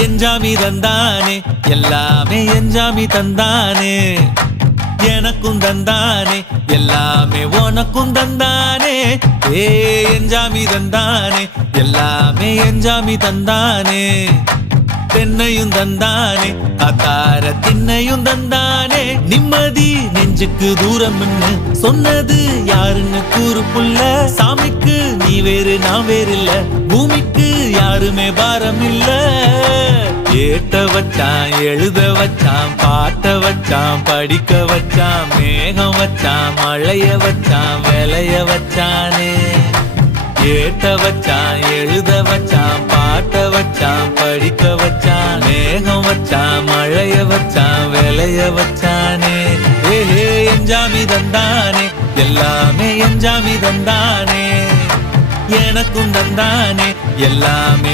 எஞ்சாமி தந்தானே எல்லாமே எஞ்சாமி தந்தானே எனக்கும் தந்தானே எல்லாமே உனக்கும் தந்தானே ஏ எஞ்சாமி தந்தானே எல்லாமே எஞ்சாமி தந்தானே தென்னையும் தந்தானே காத்தார திண்ணையும் தந்தானே நிம்மதி நெஞ்சுக்கு தூரம் சொன்னது யாருன்னு கூறு புள்ள சாமிக்கு நீ வேறு நான் வேறு இல்ல பூமிக்கு யாருமே பாரம் இல்ல ஏத்த வச்சான் எழுத வச்சான் பாட்ட வச்சான் படிக்க வச்சான் மேகம் வச்சான் மழைய வச்சான் விளைய வச்சானே ஏத்த வச்சான் எழுத வச்சான் பாட்ட வச்சான் படிக்க வச்சான் மேகம் வச்சான் மழைய வச்சான் விளைய வச்சானே ஏஹே எஞ்சாமி தந்தானே எல்லாமே எஞ்சாமி தந்தானே எனக்கும் தந்தானே எல்லாமே